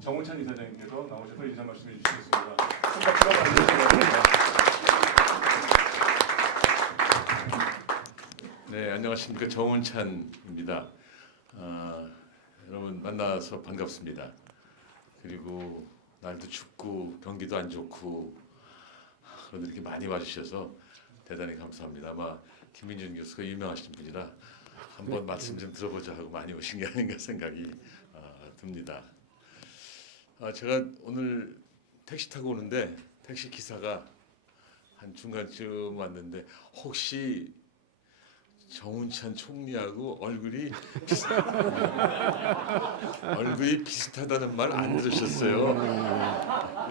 정운찬 이사장님께서 나오셔서 인사 말씀해 주시겠습니다. 큰 박수가 부탁드립니다. 네, 안녕하십니까. 정운찬입니다. 여러분 만나서 반갑습니다. 그리고 날도 춥고 경기도 안 좋고 그런데 이렇게 많이 와주셔서 대단히 감사합니다. 아마 김민준 교수가 유명하신 분이라 한번 말씀 좀 들어보자 하고 많이 오신 게 아닌가 생각이 듭니다. 제가 오늘 택시 타고 오는데 택시 기사가 한 중간쯤 왔는데 혹시 정운찬 총리하고 얼굴이 비슷하다는 말 안 들으셨어요?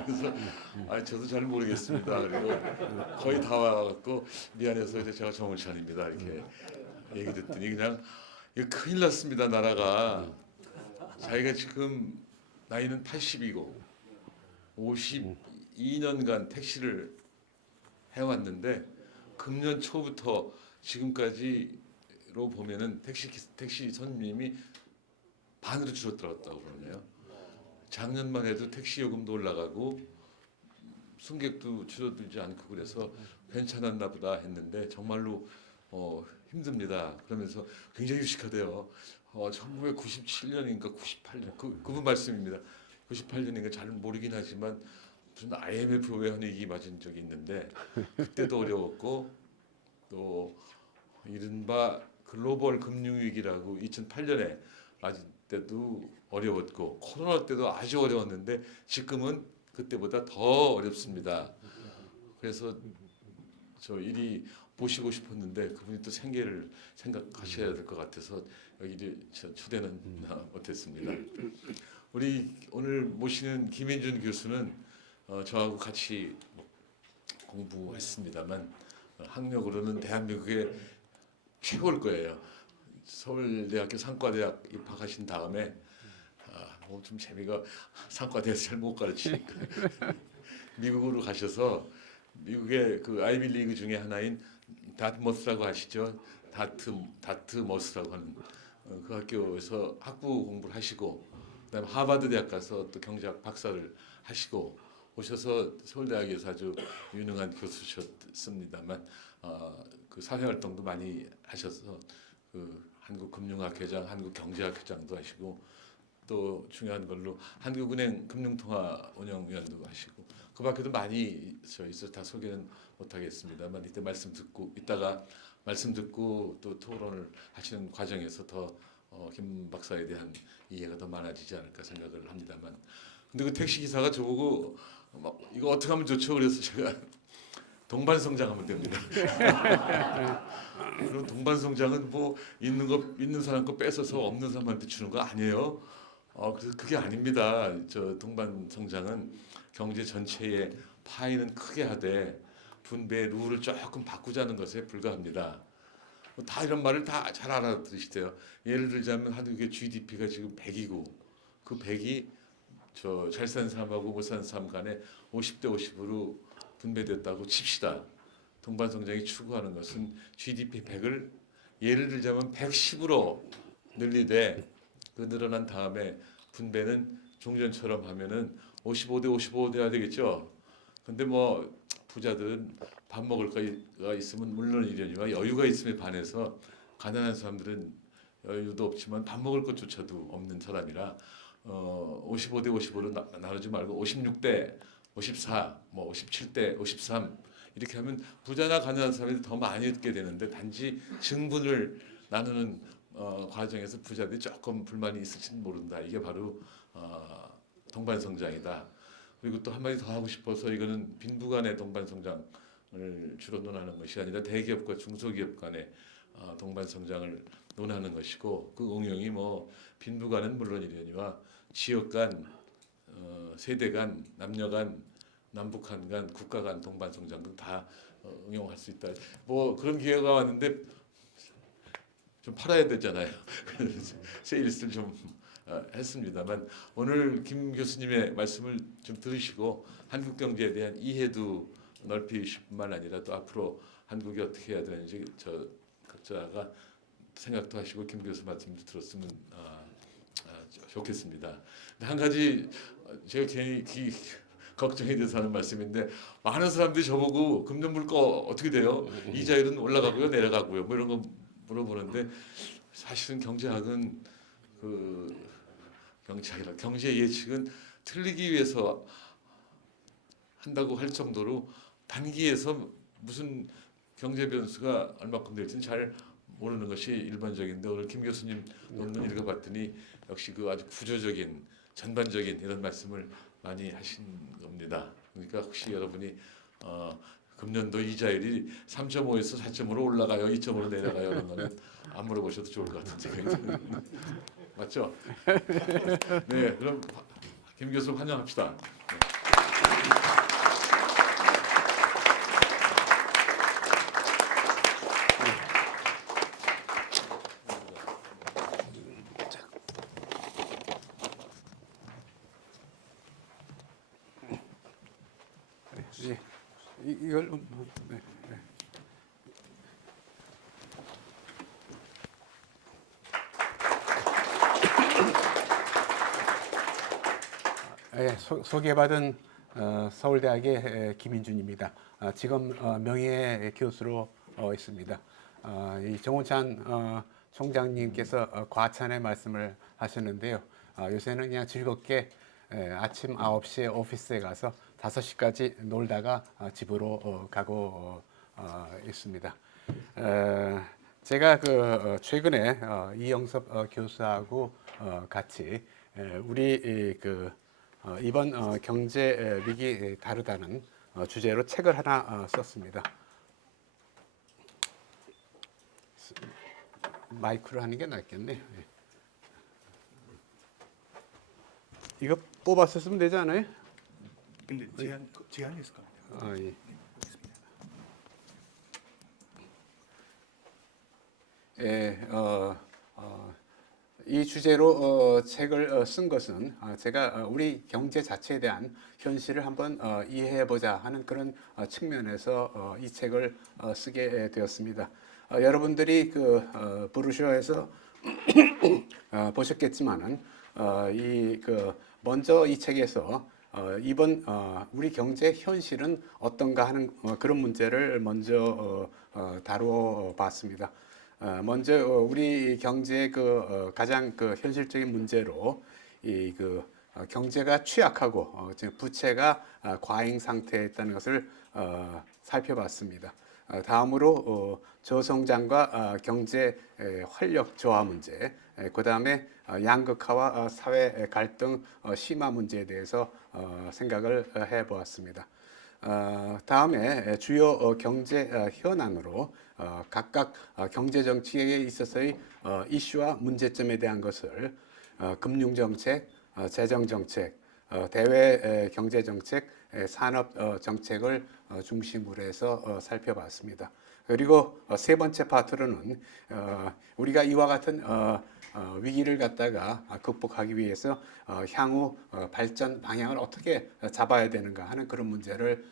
그래서 저도 잘 모르겠습니다. 그리고 거의 다 와갖고 미안해서 이제 제가 정운찬입니다 이렇게 얘기 듣더니 그냥 이거 큰일 났습니다. 나라가 자기가 지금 나이는 80이고 52년간 택시를 해왔는데 금년 초부터 지금까지로 보면은 택시 손님이 반으로 줄어들었다고 그러네요. 작년만 해도 택시 요금도 올라가고 승객도 줄어들지 않고 그래서 괜찮았나 보다 했는데 정말로 힘듭니다. 그러면서 굉장히 유식하대요. 1997년인가 98년 그분 말씀입니다. 98년인가 잘 모르긴 하지만 무슨 IMF 외환위기 맞은 적이 있는데 그때도 어려웠고 또 이른바 글로벌 금융위기라고 2008년에 맞을 때도 어려웠고 코로나 때도 아주 어려웠는데 지금은 그때보다 더 어렵습니다. 그래서 저 일이 보시고 싶었는데 그분이 또 생계를 생각하셔야 될 것 같아서 여기 초대는 못했습니다. 우리 오늘 모시는 김민준 교수는 저하고 같이 공부했습니다만 학력으로는 대한민국의 최고일 거예요. 서울대학교 상과대학 입학하신 다음에 좀 재미가 상과대에서 잘 못 가르치니까 미국으로 가셔서 미국의 그 아이비리그 중에 하나인 다트머스라고 아시죠? 다트머스라고 하는 그 학교에서 학부 공부를 하시고 그다음에 하버드 대학 가서 또 경제학 박사를 하시고 오셔서 서울대학에서 아주 유능한 교수셨습니다만 그 사회활동도 많이 하셔서 그 한국금융학회장, 한국경제학회장도 하시고 또 중요한 걸로 한국은행 금융통화 운영위원도 하시고 그 밖에도 많이 있어서 다 소개는 못하겠습니다만 이따가 말씀 듣고 또 토론을 하시는 과정에서 더 김 박사에 대한 이해가 더 많아지지 않을까 생각을 합니다만 근데 그 택시 기사가 저보고 이거 어떻게 하면 좋죠? 그래서 제가 동반성장하면 됩니다. 그럼 동반성장은 뭐 있는 사람 거 뺏어서 없는 사람한테 주는 거 아니에요? 그래서 그게 아닙니다. 저 동반성장은 경제 전체의 파이는 크게 하되 분배 룰을 조금 바꾸자는 것에 불과합니다. 다 이런 말을 다 잘 알아들으시대요. 예를 들자면 한국의 GDP가 지금 100이고 그 100이 저 잘 사는 사람하고 못 사는 사람 간에 50대 50으로 분배됐다고 칩시다. 동반성장이 추구하는 것은 GDP 100을 예를 들자면 110으로 늘리되 그 늘어난 다음에 분배는 종전처럼 하면은 55대 55 돼야 되겠죠. 근데 뭐 부자들은 밥 먹을 거가 있으면 물론이려니와 여유가 있음에 반해서 가난한 사람들은 여유도 없지만 밥 먹을 것조차도 없는 사람이라 55대 55로 나누지 말고 56대 54, 뭐 57대 53 이렇게 하면 부자나 가난한 사람이 더 많이 얻게 되는데 단지 증분을 나누는 과정에서 부자들이 조금 불만이 있을지는 모른다. 이게 바로 동반성장이다. 그리고 또 한마디 더 하고 싶어서 이거는 빈부간의 동반성장을 주로 논하는 것이 아니라 대기업과 중소기업 간의 동반성장을 논하는 것이고 그 응용이 뭐 빈부간은 물론이려니와 지역 간, 세대 간, 남녀 간, 남북한 간, 국가 간 동반성장 등 다 응용할 수 있다. 뭐 그런 기회가 왔는데 좀 팔아야 되잖아요. 세일스를 좀 했습니다만 오늘 김 교수님의 말씀을 좀 들으시고 한국 경제에 대한 이해도 넓히실 뿐만 아니라 또 앞으로 한국이 어떻게 해야 되는지 저 각자가 생각도 하시고 김 교수 말씀도 들었으면 좋겠습니다. 근데 한 가지 제가 괜히 걱정이 돼서 하는 말씀인데 많은 사람들이 저보고 금년 물가 어떻게 돼요? 이자율은 올라가고요, 내려가고요, 뭐 이런 거 물어보는데 사실은 경제학은 그 경제학이라 경제 예측은 틀리기 위해서 한다고 할 정도로 단기에서 무슨 경제 변수가 얼마큼 될지는 잘 모르는 것이 일반적인데 오늘 김 교수님 논문 읽어봤더니 역시 그 아주 구조적인 전반적인 이런 말씀을 많이 하신 겁니다. 그러니까 혹시 여러분이 금년도 이자율이 3.5에서 4.5로 올라가요, 2.5로 내려가요 이런 거는 안 물어보셔도 좋을 것 같은 생각이 듭니다. 맞죠? 네, 그럼 김 교수 환영합시다. 예, 이걸 네. 예, 소개받은 서울대학의 김인준입니다. 지금 명예 교수로 있습니다. 이 정우찬 총장님께서 과찬의 말씀을 하셨는데요. 요새는 그냥 즐겁게 아침 9시에 오피스에 가서 5시까지 놀다가 집으로 가고 있습니다. 제가 최근에 이영섭 교수하고 같이 우리 이번 경제 위기 다르다는 주제로 책을 하나 썼습니다. 마이크로 하는 게 낫겠네. 이거 뽑아서 쓰면 되지 않아요? 근데 제한이 있을 겁니다. 예. 예, 이 주제로 책을 쓴 것은 제가 우리 경제 자체에 대한 현실을 한번 이해해 보자 하는 그런 측면에서 이 책을 쓰게 되었습니다. 여러분들이 브로셔에서 보셨겠지만은 먼저 이 책에서 이번 우리 경제 현실은 어떤가 하는 그런 문제를 먼저 다루어 봤습니다. 먼저 우리 경제의 가장 현실적인 문제로 경제가 취약하고 지금 부채가 과잉 상태에 있다는 것을 살펴봤습니다. 다음으로 저성장과 경제 활력 저하 문제, 그 다음에 양극화와 사회 갈등 심화 문제에 대해서 생각을 해보았습니다. 다음에 주요 경제 현안으로 각각 경제 정책에 있어서의 이슈와 문제점에 대한 것을 금융 정책, 재정 정책, 대외 경제 정책, 산업 정책을 중심으로 해서 살펴봤습니다. 그리고 세 번째 파트로는 우리가 이와 같은 위기를 갖다가 극복하기 위해서 향후 발전 방향을 어떻게 잡아야 되는가 하는 그런 문제를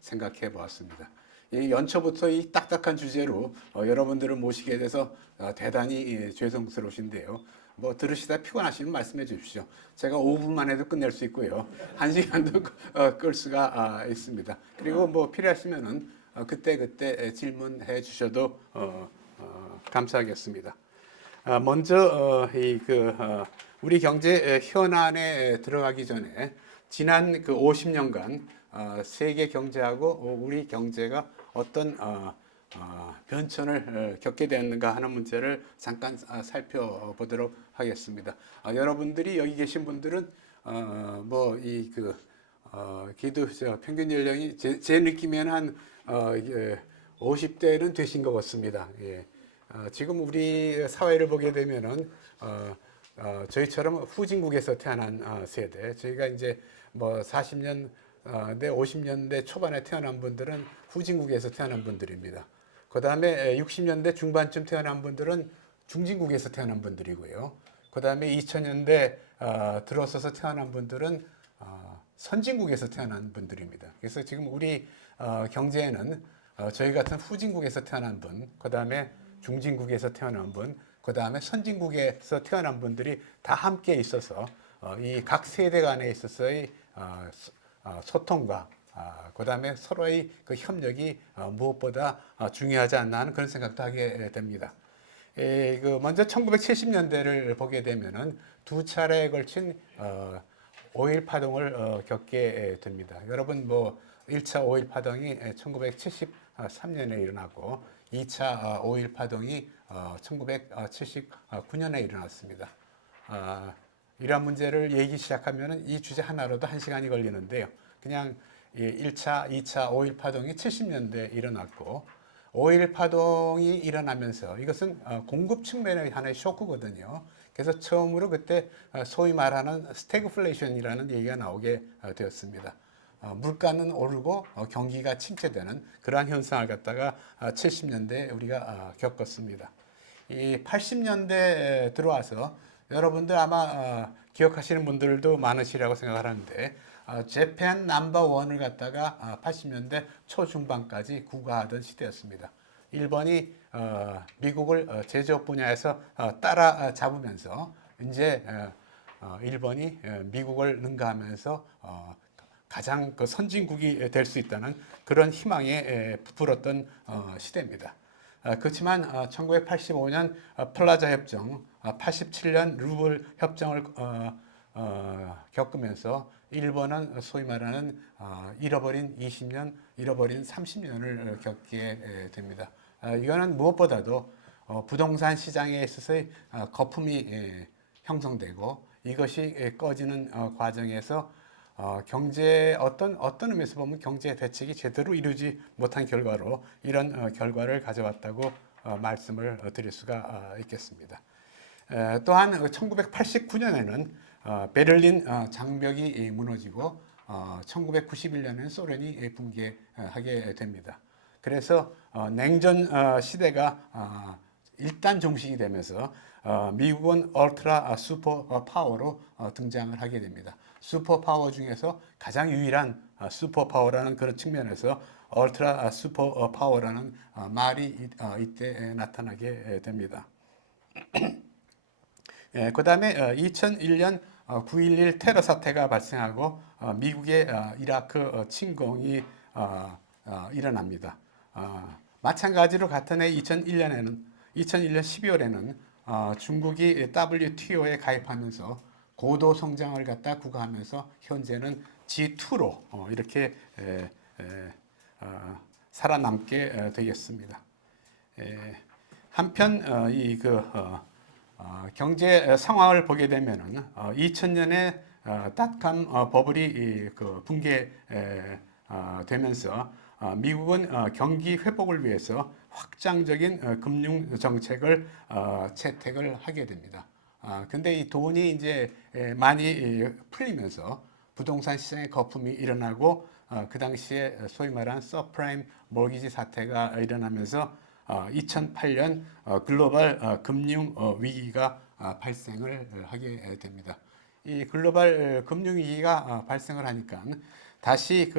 생각해 보았습니다. 이 연초부터 이 딱딱한 주제로 여러분들을 모시게 돼서 대단히 죄송스러우신데요. 뭐 들으시다 피곤하시면 말씀해 주십시오. 제가 5분만 해도 끝낼 수 있고요. 1시간도 끌 수가 있습니다. 그리고 뭐 필요하시면은 그때 질문해 주셔도 감사하겠습니다. 먼저 우리 경제 현안에 들어가기 전에 지난 50년간 세계 경제하고 우리 경제가 어떤 변천을 겪게 되었는가 하는 문제를 잠깐 살펴보도록 하겠습니다. 여러분들이 여기 계신 분들은 기도 평균 연령이 제 느낌에는 한 50대는 되신 것 같습니다. 예. 지금 우리 사회를 보게 되면은 저희처럼 후진국에서 태어난 세대, 저희가 이제 뭐 40년대, 50년대 초반에 태어난 분들은 후진국에서 태어난 분들입니다. 그 다음에 60년대 중반쯤 태어난 분들은 중진국에서 태어난 분들이고요. 그 다음에 2000년대 들어서서 태어난 분들은 선진국에서 태어난 분들입니다. 그래서 지금 우리 경제에는 저희 같은 후진국에서 태어난 분, 그 다음에 중진국에서 태어난 분, 그 다음에 선진국에서 태어난 분들이 다 함께 있어서 이 각 세대 간에 있어서의 소통과 그 다음에 서로의 그 협력이 무엇보다 중요하지 않나 하는 그런 생각도 하게 됩니다. 먼저 1970년대를 보게 되면은 두 차례에 걸친 5.1 파동을 겪게 됩니다. 여러분 뭐 1차 5.1 파동이 1973년에 일어나고 2차 5.1 파동이 1979년에 일어났습니다. 이러한 문제를 얘기 시작하면 이 주제 하나로도 1시간이 걸리는데요. 그냥 1차, 2차 5.1 파동이 70년대에 일어났고 5.1 파동이 일어나면서 이것은 공급 측면의 하나의 쇼크거든요. 그래서 처음으로 그때 소위 말하는 스태그플레이션이라는 얘기가 나오게 되었습니다. 물가는 오르고 경기가 침체되는 그러한 현상을 갖다가 70년대에 우리가 겪었습니다. 이 80년대 들어와서 여러분들 아마 기억하시는 분들도 많으시라고 생각을 하는데 재팬 넘버 원을 갖다가 80년대 초중반까지 구가하던 시대였습니다. 일본이 미국을 제조업 분야에서 따라잡으면서 이제 일본이 미국을 능가하면서 가장 그 선진국이 될 수 있다는 그런 희망에 부풀었던 시대입니다. 그렇지만 1985년 플라자 협정, 87년 루블 협정을 겪으면서 일본은 소위 말하는 잃어버린 20년, 잃어버린 30년을 겪게 됩니다. 이거는 무엇보다도 부동산 시장에 있어서의 거품이 형성되고 이것이 꺼지는 과정에서 경제 어떤 의미에서 보면 경제 대책이 제대로 이루지 못한 결과로 이런 결과를 가져왔다고 말씀을 드릴 수가 있겠습니다. 또한 1989년에는 베를린 장벽이 무너지고 1991년에는 소련이 붕괴하게 됩니다. 그래서 냉전 시대가 일단 종식이 되면서 미국은 얼트라 슈퍼 파워로 등장을 하게 됩니다. 슈퍼 파워 중에서 가장 유일한 슈퍼 파워라는 그런 측면에서 얼트라 슈퍼 파워라는 말이 이때 나타나게 됩니다. 그 다음에 2001년 9.11 테러 사태가 발생하고 미국의 이라크 침공이 일어납니다. 마찬가지로 같은 해 2001년 12월에는 중국이 WTO에 가입하면서 고도 성장을 갖다 구가하면서 현재는 G2로 이렇게 살아남게 되겠습니다. 한편 경제 상황을 보게 되면은 2000년에 닷컴 버블이 붕괴되면서 미국은 경기 회복을 위해서 확장적인 금융 정책을 채택을 하게 됩니다. 근데 이 돈이 이제 많이 풀리면서 부동산 시장에 거품이 일어나고 그 당시에 소위 말하는 서프라임 모기지 사태가 일어나면서 2008년 글로벌 금융 위기가 발생을 하게 됩니다. 이 글로벌 금융 위기가 발생을 하니까 다시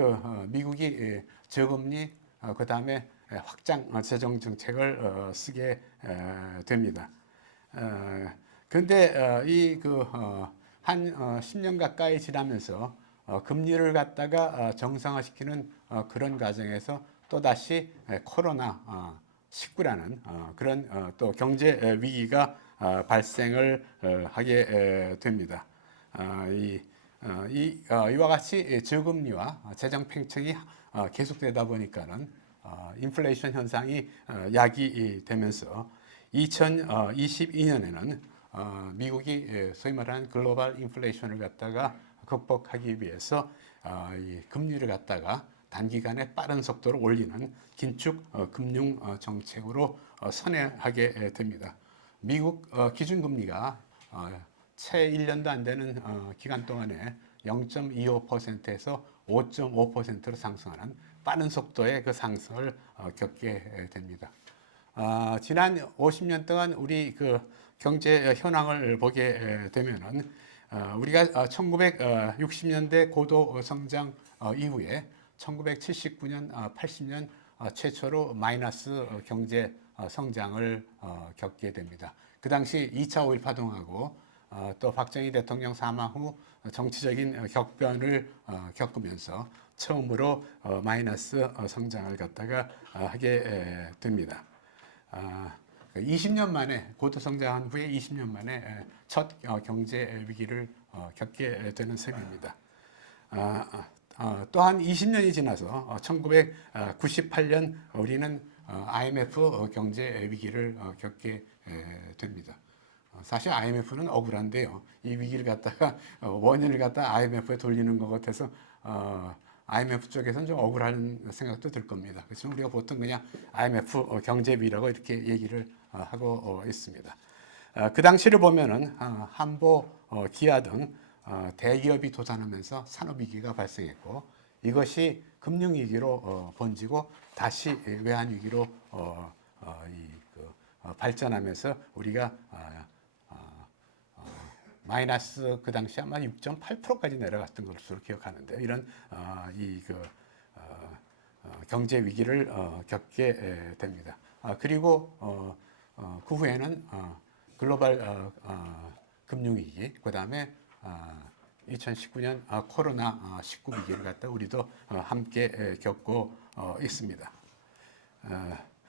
미국이 저금리 그 다음에 확장 재정 정책을 쓰게 됩니다. 그런데 한 10년 가까이 지나면서 금리를 갖다가 정상화시키는 그런 과정에서 또 다시 코로나 19라는 그런 또 경제 위기가 발생을 하게 됩니다. 이와 같이 저금리와 재정 팽창이 계속되다 보니까는 인플레이션 현상이 야기되면서 2022년에는 미국이 소위 말하는 글로벌 인플레이션을 갖다가 극복하기 위해서 이 금리를 갖다가 단기간에 빠른 속도로 올리는 긴축 금융 정책으로 선회하게 됩니다. 미국 기준금리가 채 1년도 안 되는 기간 동안에 0.25%에서 5.5%로 상승하는 빠른 속도의 그 상승을 겪게 됩니다. 지난 50년 동안 우리 경제 현황을 보게 되면은 우리가 1960년대 고도 성장 이후에 1979년, 80년 최초로 마이너스 경제 성장을 겪게 됩니다. 그 당시 2차 5.18 파동하고 또 박정희 대통령 사망 후 정치적인 격변을 겪으면서 처음으로 마이너스 성장을 갖다가 하게 됩니다. 20년 만에 고도 성장한 후에 20년 만에 첫 경제 위기를 겪게 되는 셈입니다. 또한 20년이 지나서 1998년 우리는 IMF 경제 위기를 겪게 됩니다. 사실 IMF는 억울한데요. 이 위기를 갖다가 원인을 갖다 IMF에 돌리는 것 같아서 IMF 쪽에서는 좀 억울한 생각도 들 겁니다. 그렇지만 우리가 보통 그냥 IMF 경제위기라고 이렇게 얘기를 하고 있습니다. 그 당시를 보면은 한보, 기아 등 대기업이 도산하면서 산업위기가 발생했고 이것이 금융위기로 번지고 다시 외환위기로 발전하면서 우리가 마이너스 그 당시 아마 6.8%까지 내려갔던 것으로 기억하는데 이런 경제 위기를 겪게 됩니다. 그리고 그 후에는 글로벌 금융위기, 그 다음에 2019년 코로나 19 위기를 갖다 우리도 함께 겪고 있습니다.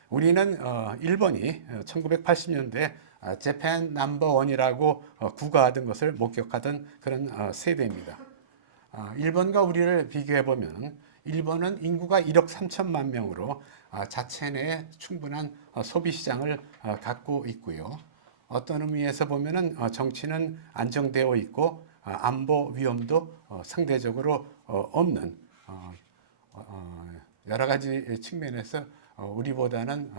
우리는 일본이 1980년대 재팬 넘버 원이라고 구가하던 것을 목격하던 그런 세대입니다. 일본과 우리를 비교해 보면 일본은 인구가 1억 3천만 명으로 자체 내에 충분한 소비 시장을 갖고 있고요. 어떤 의미에서 보면은 정치는 안정되어 있고 안보 위험도 상대적으로 없는 여러 가지 측면에서 우리보다는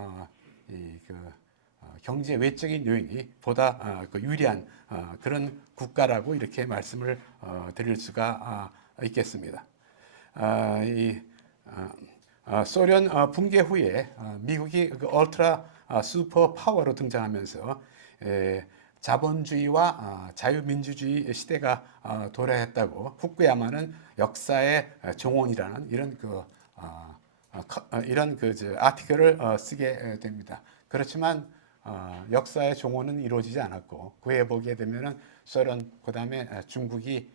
경제 외적인 요인이 보다 유리한 그런 국가라고 이렇게 말씀을 드릴 수가 있겠습니다. 소련 붕괴 후에 미국이 그 울트라 슈퍼 파워로 등장하면서 자본주의와 자유민주주의 시대가 도래했다고 후쿠야마는 역사의 종언이라는 이런 아티클을 쓰게 됩니다. 그렇지만 역사의 종언은 이루어지지 않았고 그에 보게 되면은 소련 그다음에 중국이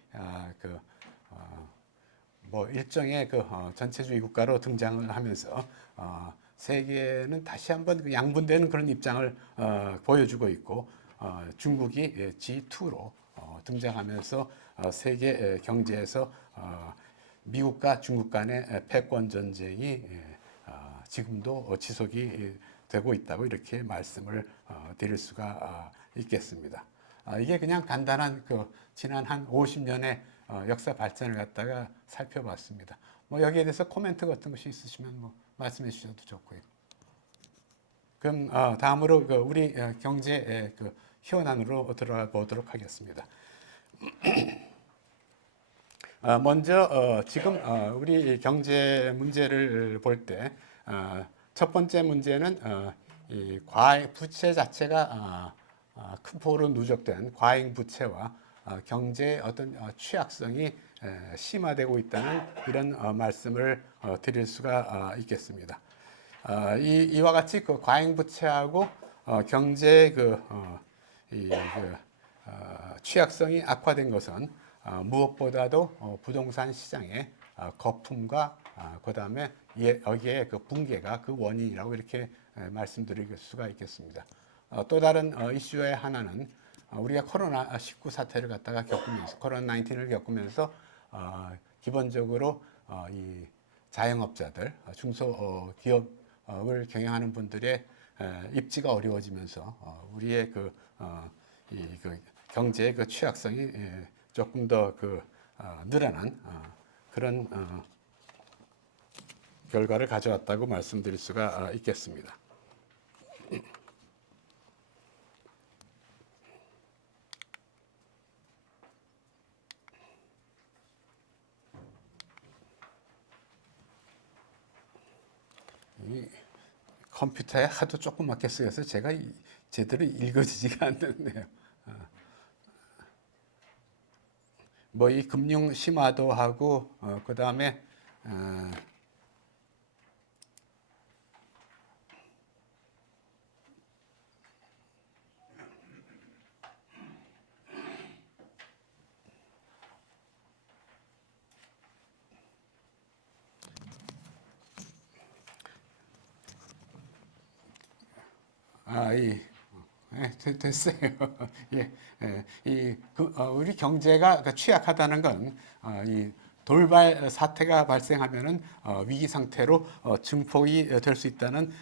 일종의 전체주의 국가로 등장을 하면서 세계는 다시 한번 그 양분되는 그런 입장을 보여주고 있고 중국이 G2로 등장하면서 세계 경제에서 미국과 중국 간의 패권 전쟁이 지금도 지속이 되고 있다고 이렇게 말씀을 드릴 수가 있겠습니다. 이게 그냥 간단한 지난 한 50년의 역사 발전을 갖다가 살펴봤습니다. 여기에 대해서 코멘트 같은 것이 있으시면 말씀해 주셔도 좋고요. 그럼 다음으로 우리 경제 현안으로 들어가 보도록 하겠습니다. 먼저 지금 우리 경제 문제를 볼 때 첫 번째 문제는 이 부채 자체가 큰 폭으로 누적된 과잉 부채와 경제의 어떤 취약성이 심화되고 있다는 이런 말씀을 드릴 수가 있겠습니다. 이와 같이 그 과잉 부채하고 경제의 취약성이 악화된 것은 무엇보다도 부동산 시장의 거품과 그다음에 여기에 그 붕괴가 그 원인이라고 이렇게 말씀드릴 수가 있겠습니다. 또 다른 이슈의 하나는 우리가 코로나19 사태를 갖다가 겪으면서 코로나19를 겪으면서 기본적으로 이 자영업자들 중소기업을 경영하는 분들의 입지가 어려워지면서 우리의 경제의 그 취약성이 조금 더 늘어난 그런 결과를 가져왔다고 말씀드릴 수가 있겠습니다. 이 컴퓨터에 하도 조그맣게 쓰여서 제가 제대로 읽어지지가 않는데요. 이 금융 심화도 하고 그 다음에 됐어요. 예, 우리 경제가 취약하다는 건 이 돌발 사태가 발생하면은 위기 상태로 증폭이 될 수 있다는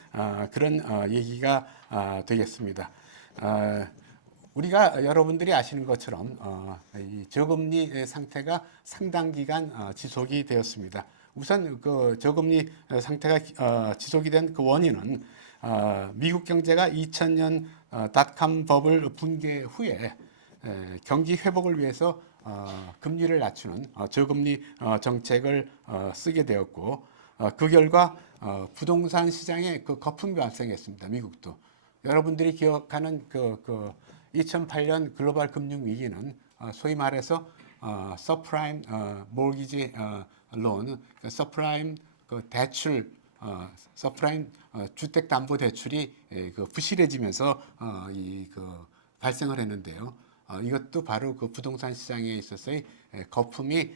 그런 얘기가 되겠습니다. 우리가 여러분들이 아시는 것처럼 이 저금리 상태가 상당 기간 지속이 되었습니다. 우선 그 저금리 상태가 지속이 된 그 원인은 미국 경제가 2000년 닷컴 버블 붕괴 후에 경기 회복을 위해서 금리를 낮추는 저금리 정책을 쓰게 되었고 그 결과 부동산 시장에 그 거품이 발생했습니다. 미국도. 여러분들이 기억하는 그 2008년 글로벌 금융 위기는 소위 말해서 서프라임 모기지 론, 서프라임 그 대출, 서프라임 주택 담보 대출이 그 부실해지면서 발생을 했는데요. 이것도 바로 그 부동산 시장에 있어서의 거품이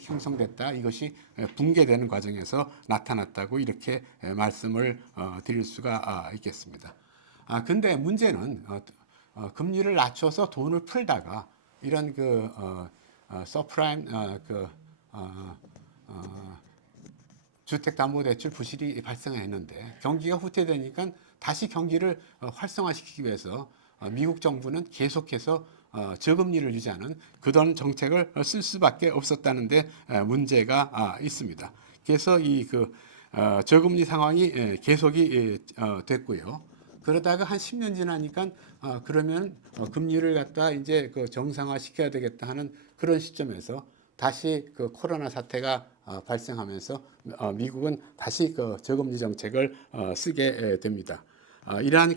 형성됐다. 이것이 붕괴되는 과정에서 나타났다고 이렇게 말씀을 드릴 수가 있겠습니다. 근데 문제는 금리를 낮춰서 돈을 풀다가 이런 그 서프라임 주택담보대출 부실이 발생했는데 경기가 후퇴되니까 다시 경기를 활성화시키기 위해서 미국 정부는 계속해서 저금리를 유지하는 그런 정책을 쓸 수밖에 없었다는데 문제가 있습니다. 그래서 저금리 상황이 계속이 됐고요. 그러다가 한 10년 지나니까 그러면 금리를 갖다 이제 그 정상화 시켜야 되겠다 하는 그런 시점에서 다시 그 코로나 사태가 발생하면서 미국은 다시 그 저금리 정책을 쓰게 됩니다. 이러한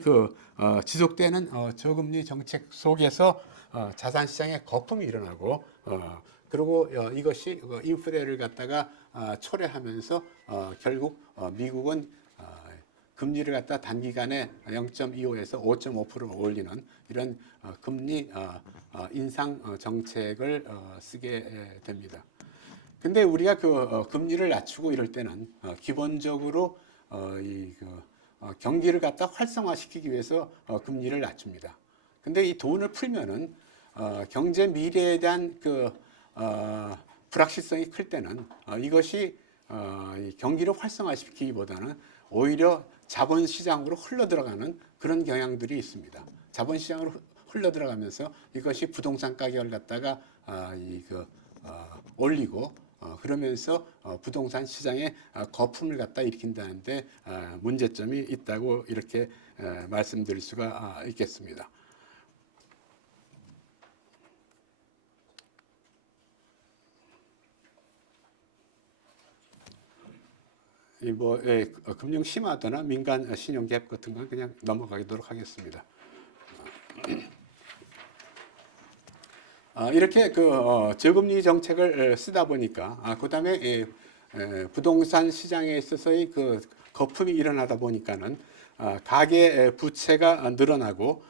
지속되는 저금리 정책 속에서 자산 시장에 거품이 일어나고 그리고 이것이 인플레를 갖다가 초래하면서 결국 미국은 금리를 갖다 단기간에 0.25에서 5.5%를 올리는 이런 금리 인상 정책을 쓰게 됩니다. 근데 우리가 금리를 낮추고 이럴 때는 기본적으로 경기를 갖다 활성화시키기 위해서 금리를 낮춥니다. 근데 이 돈을 풀면은 경제 미래에 대한 불확실성이 클 때는 이것이 이 경기를 활성화시키기보다는 오히려 자본시장으로 흘러들어가는 그런 경향들이 있습니다. 자본시장으로 흘러들어가면서 이것이 부동산 가격을 갖다가 올리고 그러면서 부동산 시장에 거품을 갖다 일으킨다는데 문제점이 있다고 이렇게 말씀드릴 수가 있겠습니다. 금융 심화도나 민간 신용 갭 같은 건 그냥 넘어가도록 하겠습니다. 이렇게 저금리 정책을 쓰다 보니까 그다음에 부동산 시장에 있어서의 거품이 일어나다 보니까는 가계 부채가 늘어나고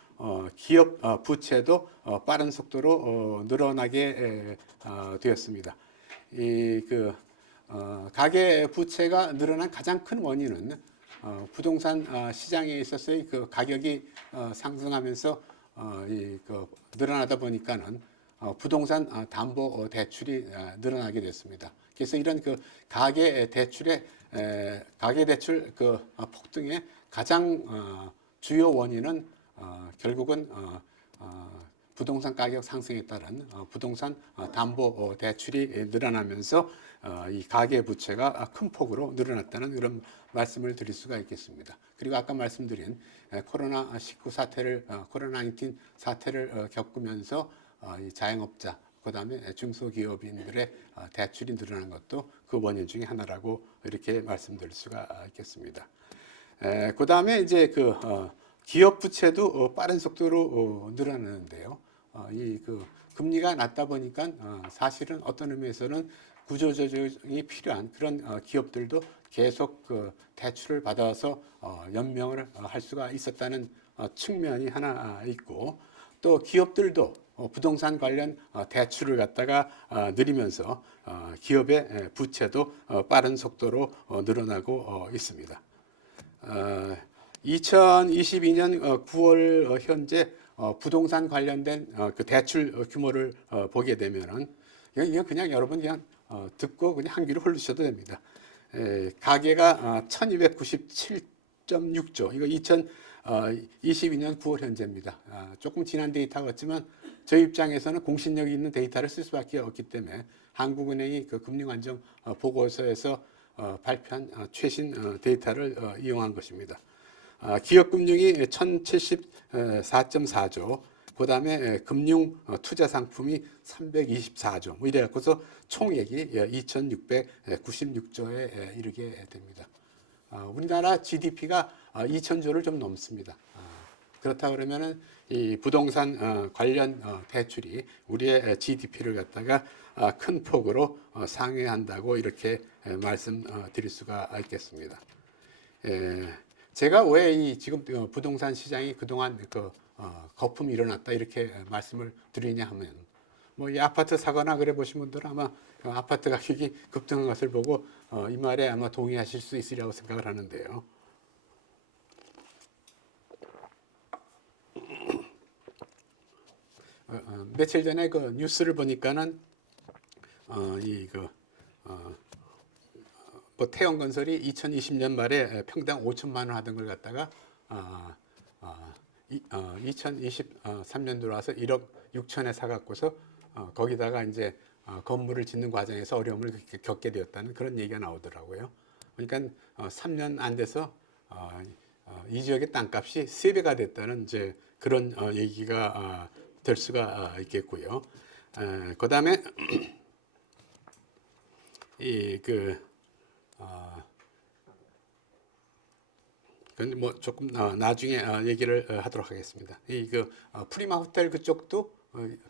기업 부채도 빠른 속도로 늘어나게 되었습니다. 가계 부채가 늘어난 가장 큰 원인은 부동산 시장에 있어서의 가격이 상승하면서 늘어나다 보니까는 부동산 담보 대출이 늘어나게 됐습니다. 그래서 이런 가계 대출 폭등의 가장 주요 원인은 결국은 부동산 가격 상승에 따른 부동산 담보 대출이 늘어나면서 이 가계 부채가 큰 폭으로 늘어났다는 그런 말씀을 드릴 수가 있겠습니다. 그리고 아까 말씀드린 코로나19 사태를 겪으면서 이 자영업자, 그다음에 중소기업인들의 대출이 늘어난 것도 그 원인 중에 하나라고 이렇게 말씀드릴 수가 있겠습니다. 그다음에 이제 기업 부채도 빠른 속도로 늘어나는데요. 금리가 낮다 보니까 사실은 어떤 의미에서는 구조조정이 필요한 그런 기업들도 계속 대출을 받아서 연명을 할 수가 있었다는 측면이 하나 있고, 또 기업들도 부동산 관련 대출을 갖다가 늘리면서 기업의 부채도 빠른 속도로 늘어나고 있습니다. 2022년 9월 현재 부동산 관련된 그 대출 규모를 보게 되면은 이거 그냥 여러분 그냥 듣고 그냥 한 귀로 흘리셔도 됩니다. 가계가 1297.6조, 이거 2022년 9월 현재입니다. 조금 지난 데이터 같지만 저희 입장에서는 공신력이 있는 데이터를 쓸 수밖에 없기 때문에 한국은행이 그 금융안정 보고서에서 발표한 최신 데이터를 이용한 것입니다. 기업금융이 1074.4조, 그 다음에 금융 투자 상품이 324조, 뭐 이래 갖고서 총액이 2696조에 이르게 됩니다. 우리나라 GDP가 2000조를 좀 넘습니다. 그렇다 그러면은 이 부동산 관련 대출이 우리의 GDP를 갖다가 큰 폭으로 상회한다고 이렇게 말씀드릴 수가 있겠습니다. 제가 왜 이 지금 부동산 시장이 그동안 거품이 일어났다 이렇게 말씀을 드리냐 하면, 뭐 이 아파트 사거나 그래 보신 분들은 아마 아파트 가격이 급등한 것을 보고 이 말에 아마 동의하실 수 있으리라고 생각을 하는데요. 며칠 전에 그 뉴스를 보니까는 뭐 태영건설이 2020년 말에 평당 5천만 원 하던 걸 갖다가 2023년도 와서 1억 6천에 사갖고서 거기다가 이제 건물을 짓는 과정에서 어려움을 겪게 되었다는 그런 얘기가 나오더라고요. 그러니까 3년 안 돼서 이 지역의 땅값이 3배가 됐다는 이제 그런 얘기가 될 수가 있겠고요. 그 다음에 그건 뭐 조금 나중에 얘기를 하도록 하겠습니다. 프리마 호텔 그쪽도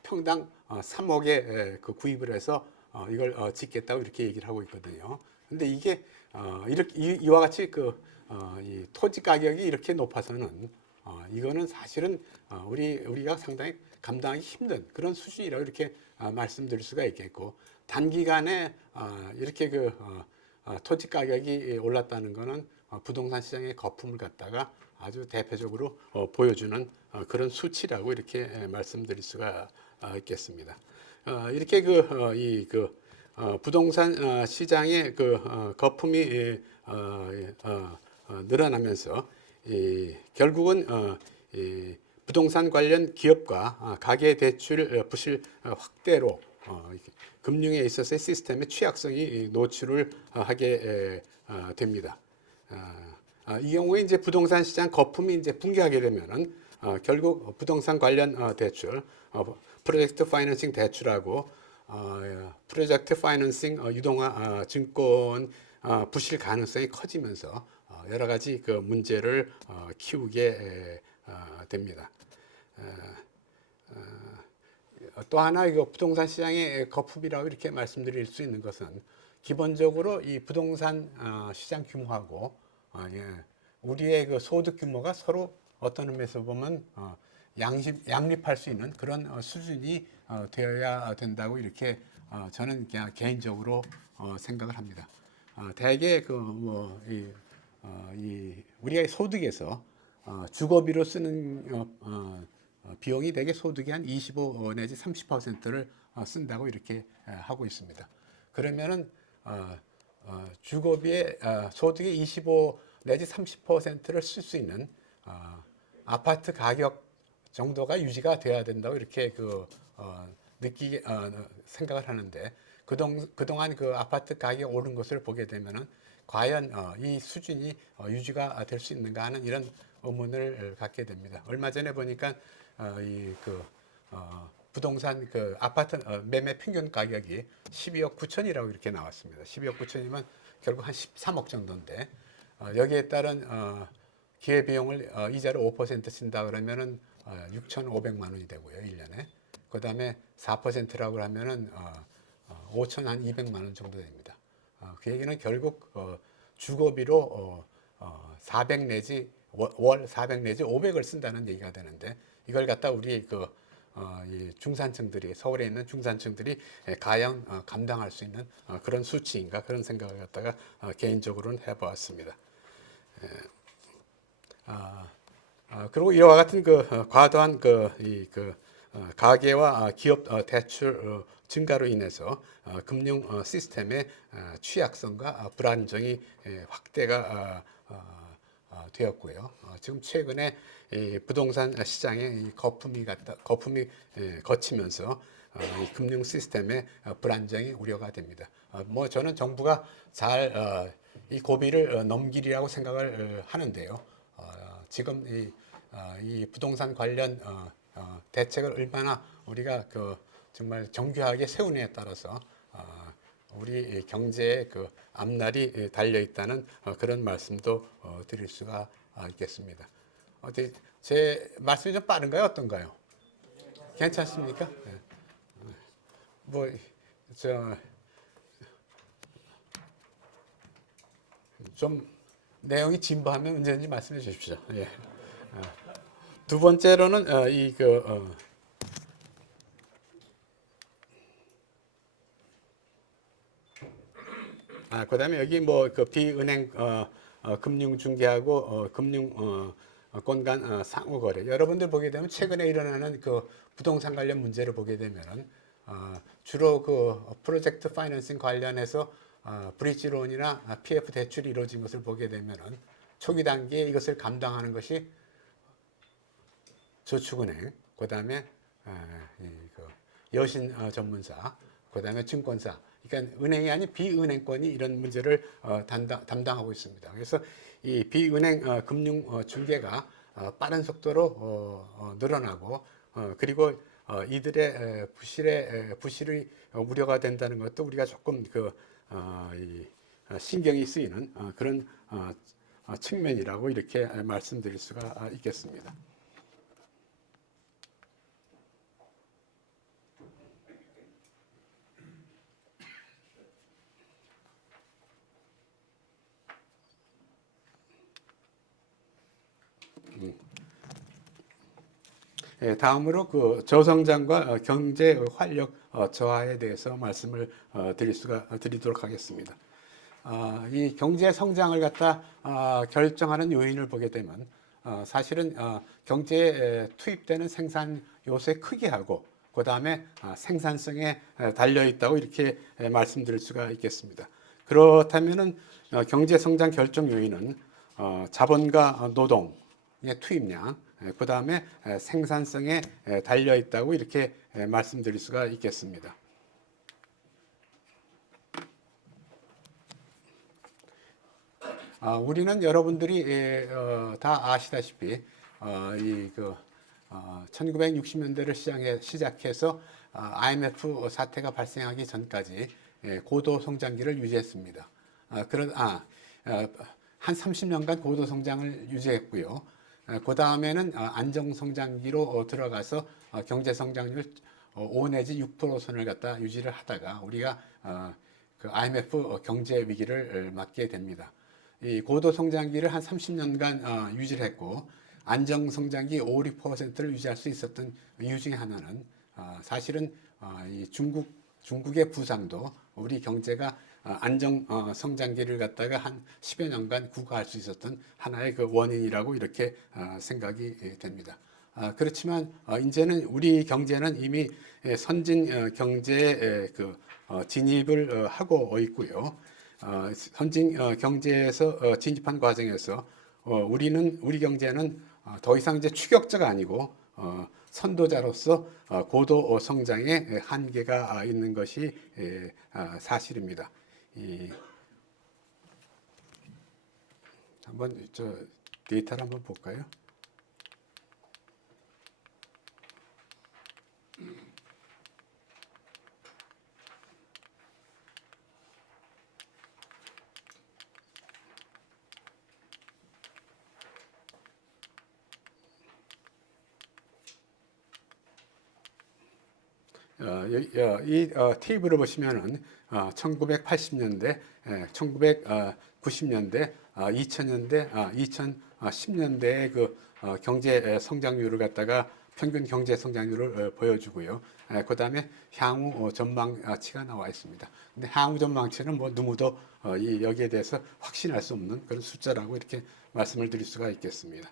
평당 3억에 그 구입을 해서 이걸 짓겠다고 이렇게 얘기를 하고 있거든요. 근데 이게 이렇게 이와 같이 이 토지 가격이 이렇게 높아서는 이거는 사실은 우리가 상당히 감당하기 힘든 그런 수준이라고 이렇게 말씀드릴 수가 있겠고, 단기간에 이렇게 토지 가격이 올랐다는 것은 부동산 시장의 거품을 갖다가 아주 대표적으로 보여주는 그런 수치라고 이렇게 말씀드릴 수가 있겠습니다. 이렇게 부동산 시장의 거품이 늘어나면서 결국은 부동산 관련 기업과 가계 대출 부실 확대로 금융에 있어서의 시스템의 취약성이 노출을 하게 됩니다. 이 경우에 이제 부동산 시장 거품이 이제 붕괴하게 되면은 결국 부동산 관련 대출, 프로젝트 파이낸싱 대출하고 프로젝트 파이낸싱 유동화 증권 부실 가능성이 커지면서 여러 가지 그 문제를 키우게 됩니다. 또 하나 이거 부동산 시장의 거품이라고 이렇게 말씀드릴 수 있는 것은 기본적으로 이 부동산 시장 규모하고 우리의 그 소득 규모가 서로 어떤 의미에서 보면 양립할 수 있는 그런 수준이 되어야 된다고 이렇게 저는 그냥 개인적으로 생각을 합니다. 대개 우리가 소득에서 주거비로 쓰는 비용이 대개 소득의 한 25 내지 30%를 쓴다고 이렇게 하고 있습니다. 그러면은 주거비의 소득의 25 내지 30%를 쓸 수 있는 아파트 가격 정도가 유지가 돼야 된다고 이렇게 생각을 하는데, 그동안 그 아파트 가격 오른 것을 보게 되면은 과연 이 수준이 유지가 될 수 있는가 하는 이런 의문을 갖게 됩니다. 얼마 전에 보니까 부동산 아파트 매매 평균 가격이 12억 9천이라고 이렇게 나왔습니다. 12억 9천이면 결국 한 13억 정도인데, 여기에 따른 기회비용을 이자를 5% 친다 그러면은 6,500만 원이 되고요, 1년에. 그 다음에 4%라고 하면은 5,200만 원 정도 됩니다. 그 얘기는 결국 주거비로 400 내지 월 400 내지 500을 쓴다는 얘기가 되는데, 이걸 갖다 우리 이 중산층들이, 서울에 있는 중산층들이 과연 감당할 수 있는 그런 수치인가, 그런 생각을 갖다가 개인적으로는 해보았습니다. 그리고 이와 같은 과도한 가계와 기업 대출 증가로 인해서 금융 시스템의 취약성과 불안정이 확대가 되었고요. 지금 최근에 이 부동산 시장에 이 거품이 거치면서 이 금융 시스템의 불안정이 우려가 됩니다. 뭐 저는 정부가 잘 이 고비를 넘기리라고 생각을 하는데요. 지금 이 부동산 관련 대책을 얼마나 우리가 정말 정교하게 세우느냐에 따라서 우리 경제의 앞날이 달려 있다는 그런 말씀도 드릴 수가 있겠습니다. 어떻게 제 말씀이 좀 빠른가요? 어떤가요? 괜찮습니까? 네. 좀 내용이 진보하면 언제든지 말씀해 주십시오. 예. 두 번째로는 그다음에 여기 비은행 금융 중개하고 금융권 간 상호 거래. 여러분들 보게 되면 최근에 일어나는 부동산 관련 문제를 보게 되면은 주로 프로젝트 파이낸싱 관련해서 브릿지 론이나 PF 대출이 이루어진 것을 보게 되면은 초기 단계에 이것을 감당하는 것이 저축은행, 그다음에 여신 전문사, 그다음에 증권사. 그러니까 은행이 아닌 비은행권이 이런 문제를 담당하고 있습니다. 그래서 이 비은행 금융 중개가 빠른 속도로 늘어나고 그리고 이들의 부실이 우려가 된다는 것도 우리가 조금 신경이 쓰이는 그런 측면이라고 이렇게 말씀드릴 수가 있겠습니다. 다음으로 저성장과 경제 활력 저하에 대해서 말씀을 드리도록 하겠습니다. 이 경제 성장을 갖다 결정하는 요인을 보게 되면 사실은 경제에 투입되는 생산 요소의 크기하고 그 다음에 생산성에 달려 있다고 이렇게 말씀드릴 수가 있겠습니다. 그렇다면은 경제 성장 결정 요인은 자본과 노동의 투입량, 그 다음에 생산성에 달려 있다고 이렇게 말씀드릴 수가 있겠습니다. 우리는 여러분들이 다 아시다시피 1960년대를 시작해서 IMF 사태가 발생하기 전까지 고도 성장기를 유지했습니다. 한 30년간 고도 성장을 유지했고요. 그 다음에는 안정 성장기로 들어가서 경제 성장률 5 내지 6% 선을 갖다 유지를 하다가 우리가 IMF 경제 위기를 맞게 됩니다. 이 고도 성장기를 한 30년간 유지를 했고 안정 성장기 5, 6%를 유지할 수 있었던 이유 중에 하나는 사실은 이 중국의 부상도 우리 경제가 안정 성장기를 갖다가 한 10여 년간 구가할 수 있었던 하나의 원인이라고 이렇게 생각이 됩니다. 그렇지만 이제는 우리 경제는 이미 선진 경제에 진입을 하고 있고요. 선진 경제에서 진입한 과정에서 우리 경제는 더 이상 이제 추격자가 아니고 선도자로서 고도 성장의 한계가 있는 것이 사실입니다. 한번 데이터를 한번 볼까요? 이 테이블을 보시면은 1980년대, 1990년대 2000년대, 2010년대의 그 경제 성장률을 갖다가 평균 경제 성장률을 보여주고요. 그다음에 향후 전망치가 나와 있습니다. 근데 향후 전망치는 뭐 누구도 여기에 대해서 확신할 수 없는 그런 숫자라고 이렇게 말씀을 드릴 수가 있겠습니다.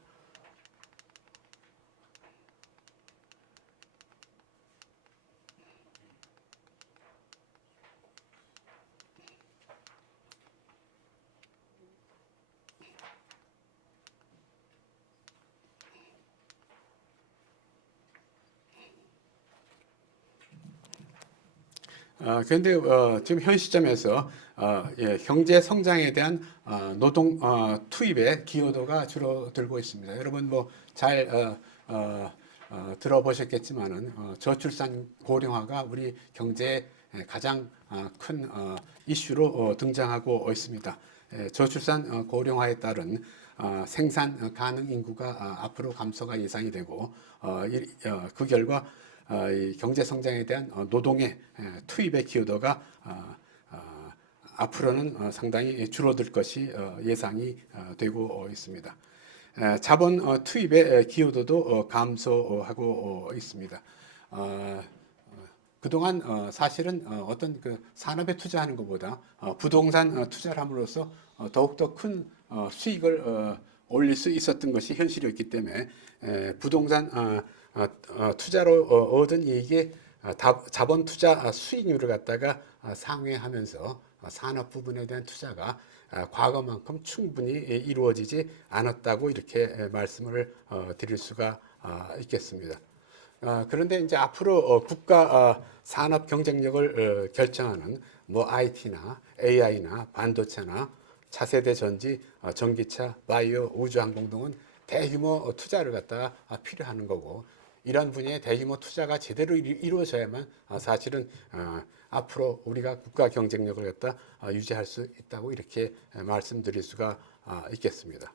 그런데 지금 현 시점에서 경제 성장에 대한 노동 투입의 기여도가 줄어들고 있습니다. 여러분 뭐 잘 들어보셨겠지만은 저출산 고령화가 우리 경제의 가장 큰 이슈로 등장하고 있습니다. 저출산 고령화에 따른 생산 가능 인구가 앞으로 감소가 예상이 되고 그 결과 이 경제 성장에 대한 노동의 투입의 기여도가 앞으로는 상당히 줄어들 것이 예상이 되고 있습니다. 자본 투입의 기여도도 감소하고 있습니다. 그동안 사실은 어떤 그 산업에 투자하는 것보다 부동산 투자를 함으로써 더욱더 큰 수익을 올릴 수 있었던 것이 현실이었기 때문에 부동산 투자로 얻은 이익의 자본 투자 수익률을 갖다가 상회하면서 산업 부분에 대한 투자가 과거만큼 충분히 이루어지지 않았다고 이렇게 말씀을 드릴 수가 있겠습니다. 그런데 이제 앞으로 국가 산업 경쟁력을 결정하는 뭐 IT나 AI나 반도체나 차세대 전지, 전기차, 바이오, 우주항공 등은 대규모 투자를 갖다가 필요하는 거고 이런 분야의 대규모 투자가 제대로 이루어져야만 사실은 앞으로 우리가 국가 경쟁력을 갖다 유지할 수 있다고 이렇게 말씀드릴 수가 있겠습니다.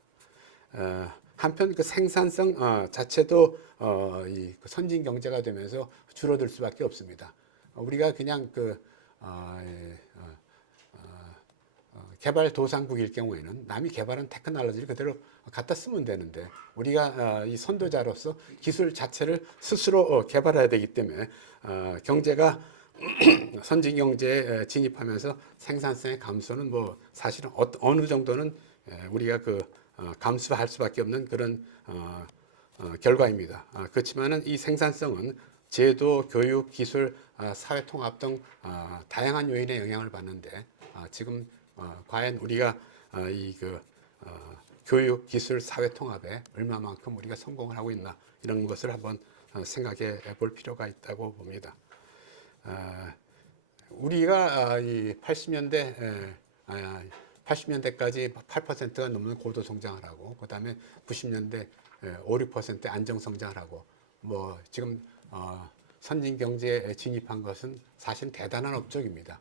한편 그 생산성 자체도 이 선진 경제가 되면서 줄어들 수밖에 없습니다. 우리가 그냥 그 개발도상국일 경우에는 남이 개발한 테크놀로지를 그대로 갖다 쓰면 되는데 우리가 이 선도자로서 기술 자체를 스스로 개발해야 되기 때문에 경제가 선진 경제에 진입하면서 생산성의 감소는 뭐 사실은 어느 정도는 우리가 그 감수할 수밖에 없는 그런 결과입니다. 그렇지만은 이 생산성은 제도, 교육, 기술, 사회통합 등 다양한 요인의 영향을 받는데 지금 과연 우리가 교육, 기술, 사회통합에 얼마만큼 우리가 성공을 하고 있나 이런 것을 한번 생각해 볼 필요가 있다고 봅니다. 우리가 이 80년대까지 8%가 넘는 고도 성장을 하고 그다음에 90년대 5, 6% 안정 성장을 하고 뭐 지금 선진 경제에 진입한 것은 사실 대단한 업적입니다.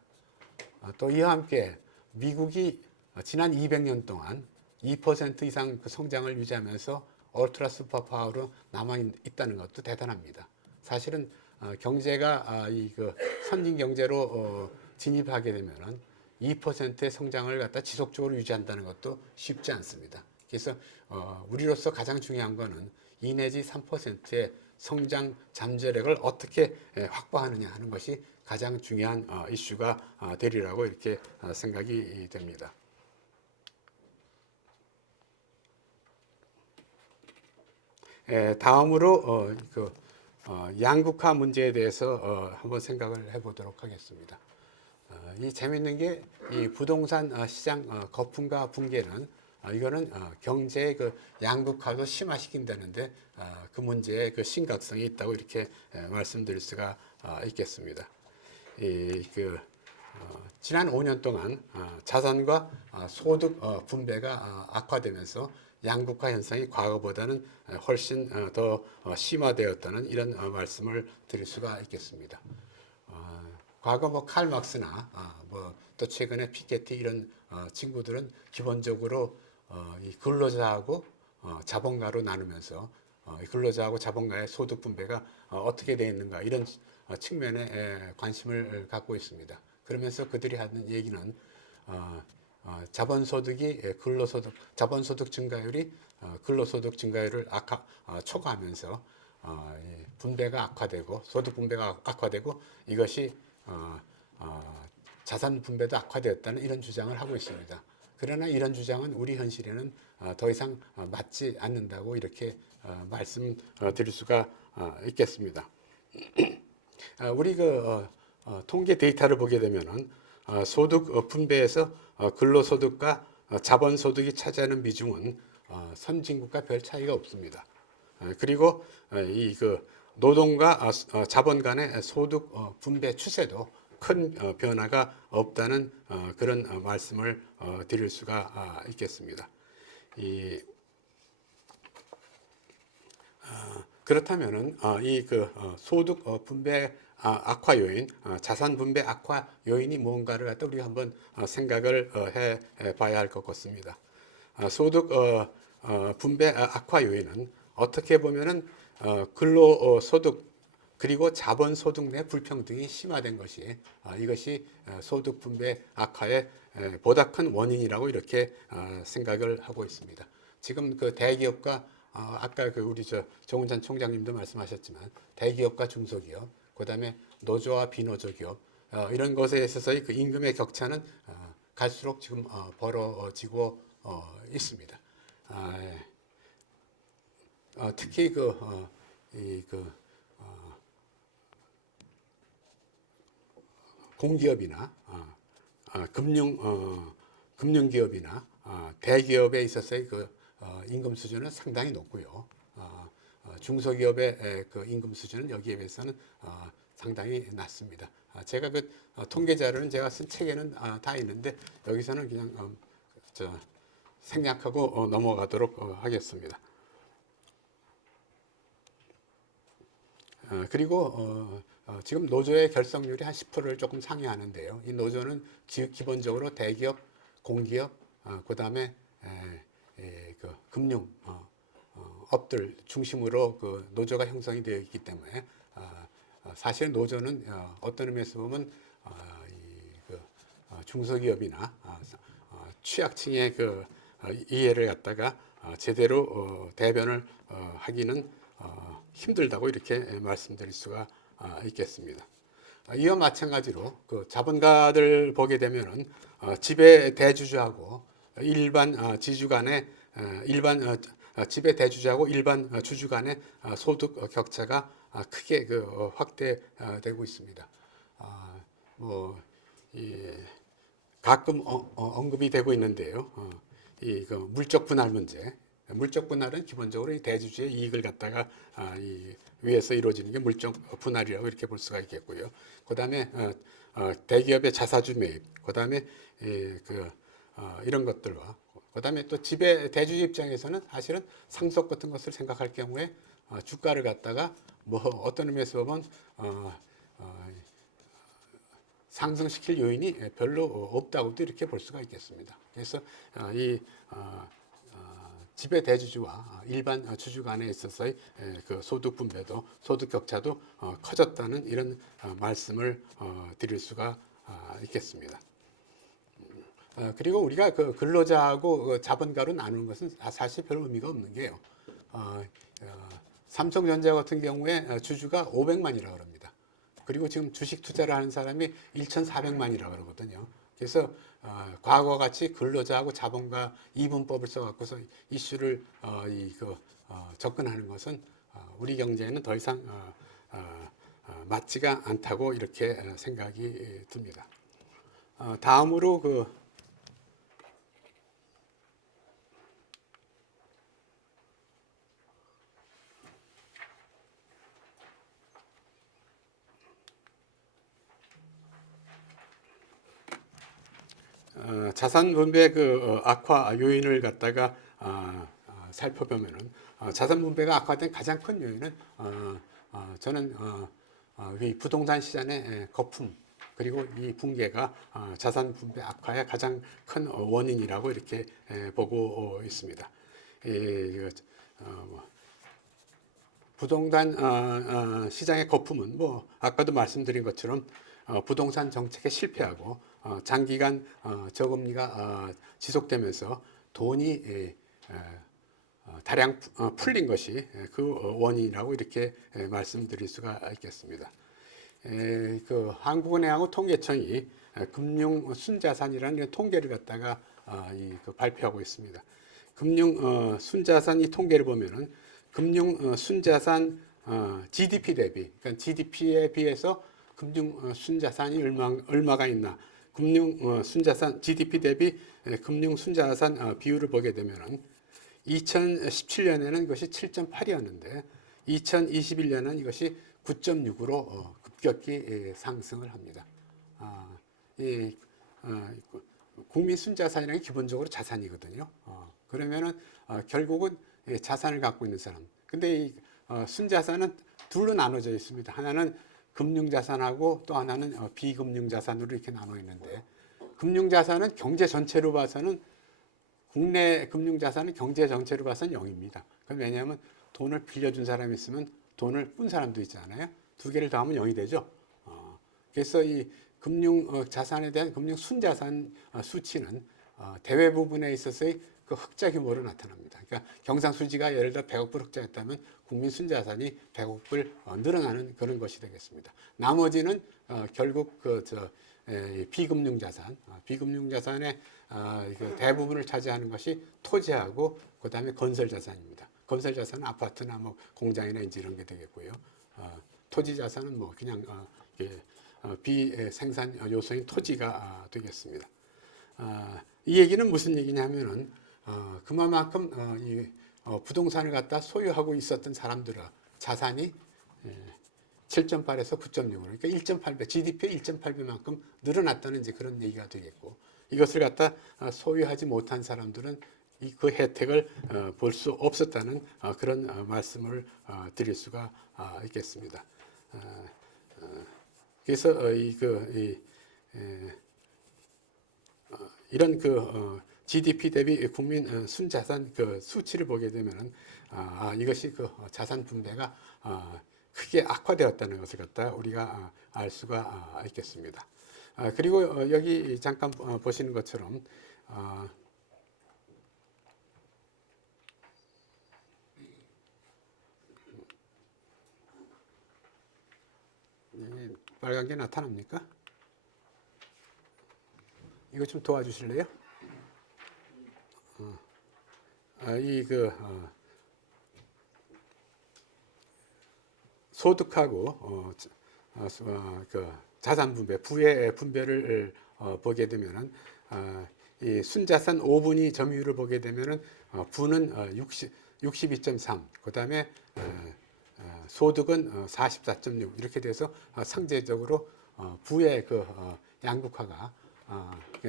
또 이와 함께 미국이 지난 200년 동안 2% 이상 그 성장을 유지하면서 울트라 슈퍼파워로 남아 있다는 것도 대단합니다. 사실은 경제가 그 선진 경제로 진입하게 되면은 2%의 성장을 갖다 지속적으로 유지한다는 것도 쉽지 않습니다. 그래서 우리로서 가장 중요한 것은 2 내지 3%의 성장 잠재력을 어떻게 확보하느냐 하는 것이 가장 중요한 이슈가 되리라고 이렇게 생각이 됩니다. 다음으로 양극화 문제에 대해서 한번 생각을 해보도록 하겠습니다. 이 재미있는 게 이 부동산 시장 거품과 붕괴는 이거는 경제의 그 양극화도 심화시킨다는데 그 문제의 그 심각성이 있다고 이렇게 말씀드릴 수가 있겠습니다. 지난 5년 동안 자산과 소득 분배가 악화되면서 양극화 현상이 과거보다는 훨씬 더 심화되었다는 이런 말씀을 드릴 수가 있겠습니다. 과거 뭐 칼 막스나 뭐 또 최근에 피케티 이런 친구들은 기본적으로 이 근로자하고 자본가로 나누면서 근로자하고 자본가의 소득 분배가 어떻게 되어 있는가 이런 측면에 관심을 갖고 있습니다. 그러면서 그들이 하는 얘기는 자본소득이 자본소득 증가율이 근로소득 증가율을 초과하면서 이 분배가 악화되고 소득 분배가 악화되고 이것이 자산 분배도 악화되었다는 이런 주장을 하고 있습니다. 그러나 이런 주장은 우리 현실에는 더 이상 맞지 않는다고 이렇게 말씀드릴 수가 있겠습니다. 우리 통계 데이터를 보게 되면은 소득 분배에서 근로소득과 자본소득이 차지하는 비중은 선진국과 별 차이가 없습니다. 그리고 이 노동과 자본 간의 소득 분배 추세도 큰 변화가 없다는 그런 말씀을 드릴 수가 있겠습니다. 그렇다면은 이 소득 분배 악화 요인, 자산 분배 악화 요인이 뭔가를 갖다 우리가 한번 생각을 해 봐야 할 것 같습니다. 소득 분배 악화 요인은 어떻게 보면은 근로소득 그리고 자본소득 내 불평등이 심화된 것이 이것이 소득 분배 악화의 보다 큰 원인이라고 이렇게 생각을 하고 있습니다. 지금 대기업과 아까 우리 정운찬 총장님도 말씀하셨지만 대기업과 중소기업, 그다음에 노조와 비노조 기업 이런 것에 있어서의 임금의 격차는 갈수록 지금 벌어지고 있습니다. 특히 공기업이나 금융기업이나 대기업에 있어서의 임금 수준은 상당히 높고요. 중소기업의 임금 수준은 여기에 비해서는 상당히 낮습니다. 제가 통계 자료는 제가 쓴 책에는 다 있는데 여기서는 그냥 생략하고 넘어가도록 하겠습니다. 그리고 지금 노조의 결성률이 한 10%를 조금 상회하는데요. 이 노조는 기본적으로 대기업, 공기업, 그다음에 금융 업들 중심으로 노조가 형성이 되어 있기 때문에 사실 노조는 어떤 의미에서 보면 중소기업이나 취약층의 이해를 갖다가 제대로 대변을 하기는 힘들다고 이렇게 말씀드릴 수가 있겠습니다. 이와 마찬가지로 자본가들 보게 되면은 지배 대주주하고 일반 지주 간의 지배 대주주하고 일반 주주 간의 소득 격차가 크게 확대되고 있습니다. 가끔 언급이 되고 있는데요. 이 물적 분할 문제. 물적 분할은 기본적으로 이 대주주의 이익을 갖다가 위에서 이루어지는 게 물적 분할이라고 이렇게 볼 수가 있겠고요. 그다음에 대기업의 자사주 매입, 그다음에 이런 것들과 그다음에 또 지배 대주주 입장에서는 사실은 상속 같은 것을 생각할 경우에 주가를 갖다가 어떤 의미에서 보면 상승시킬 요인이 별로 없다고도 이렇게 볼 수가 있겠습니다. 그래서 이 지배 대주주와 일반 주주 간에 있어서의 소득 분배도 소득 격차도 커졌다는 이런 말씀을 드릴 수가 있겠습니다. 그리고 우리가 근로자하고 자본가로 나누는 것은 사실 별 의미가 없는 게요. 삼성전자 같은 경우에 주주가 500만이라고 합니다. 그리고 지금 주식 투자를 하는 사람이 1,400만이라고 그러거든요. 그래서 과거와 같이 근로자하고 자본가 이분법을 써갖고서 이슈를 접근하는 것은 우리 경제에는 더 이상 맞지가 않다고 이렇게 생각이 듭니다. 다음으로 자산 분배 악화 요인을 갖다가 살펴보면은 자산 분배가 악화된 가장 큰 요인은 저는 이 부동산 시장의 거품 그리고 이 붕괴가 자산 분배 악화의 가장 큰 원인이라고 이렇게 보고 있습니다. 부동산 시장의 거품은 아까도 말씀드린 것처럼 부동산 정책에 실패하고 장기간 저금리가 지속되면서 돈이 다량 풀린 것이 그 원인이라고 이렇게 말씀드릴 수가 있겠습니다. 그 한국은행하고 통계청이 금융 순자산이라는 통계를 갖다가 발표하고 있습니다. 금융 순자산 이 통계를 보면은 금융 순자산 GDP 대비, 그러니까 GDP에 비해서 금융 순자산이 얼마가 있나, 금융 순자산 GDP 대비 금융 순자산 비율을 보게 되면은 2017년에는 이것이 7.8이었는데 2021년은 이것이 9.6으로 급격히 상승을 합니다. 국민 순자산이라는 게 기본적으로 자산이거든요. 그러면은 결국은 자산을 갖고 있는 사람. 근데 이 순자산은 둘로 나눠져 있습니다. 하나는 금융자산하고 또 하나는 비금융자산으로 이렇게 나눠 있는데, 금융자산은 경제 전체로 봐서는, 국내 금융자산은 경제 전체로 봐서는 0입니다. 왜냐하면 돈을 빌려준 사람이 있으면 돈을 꾼 사람도 있잖아요. 두 개를 더하면 0이 되죠. 그래서 이 금융 자산에 대한 금융 순자산 수치는 대외 부분에 있어서의 그 흑자 규모로 나타납니다. 그러니까 경상수지가 예를 들어 100억 불 흑자였다면 국민 순자산이 100억 불 늘어나는 그런 것이 되겠습니다. 나머지는 결국 비금융자산, 비금융자산의 그 대부분을 차지하는 것이 토지하고 그다음에 건설자산입니다. 건설자산은 아파트나 뭐 공장이나 이런 게 되겠고요. 토지자산은 뭐 그냥 비생산 요소인 토지가 되겠습니다. 이 얘기는 무슨 얘기냐면은 그만큼 이 부동산을 갖다 소유하고 있었던 사람들의 자산이 7.8에서 9.6으로, 그러니까 1.8배, GDP의 1.8배만큼 늘어났다는 이제 그런 얘기가 되겠고, 이것을 갖다 소유하지 못한 사람들은 그 혜택을 볼 수 없었다는 그런 말씀을 드릴 수가 있겠습니다. 그래서 이런 GDP 대비 국민 순자산 그 수치를 보게 되면은 이것이 그 자산 분배가 크게 악화되었다는 것을 갖다 우리가 알 수가 있겠습니다. 그리고 여기 잠깐 보시는 것처럼 빨간 게 나타납니까? 이거 좀 도와주실래요? 소득하고 그 자산 분배, 부의 분배를 보게 되면은 이 순자산 5분위 점유율을 보게 되면은 부는 62.3, 그다음에 소득은 44.6 이렇게 돼서 상대적으로 부의 그 양극화가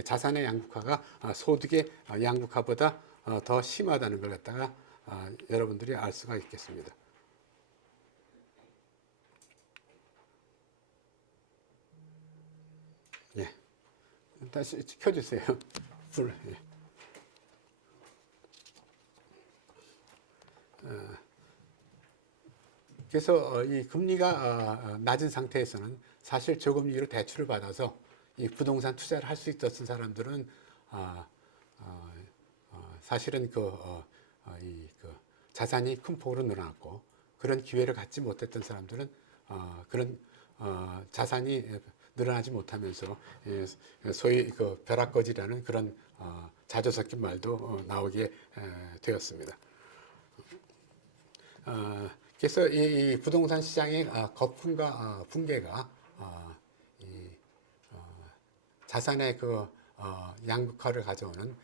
자산의 양극화가 소득의 양극화보다 더 심하다는 걸 갖다가 여러분들이 알 수가 있겠습니다. 예, 다시 켜주세요. 불. 예. 그래서 이 금리가 낮은 상태에서는 사실 저금리로 대출을 받아서 이 부동산 투자를 할 수 있었던 사람들은 사실은 그 자산이 큰 폭으로 늘어났고, 그런 기회를 갖지 못했던 사람들은 그런 자산이 늘어나지 못하면서 소위 그 벼락거지라는 그런 자주 섞인 말도 나오게 되었습니다. 그래서 이 부동산 시장의 거품과 붕괴가 자산의 그 양극화를 가져오는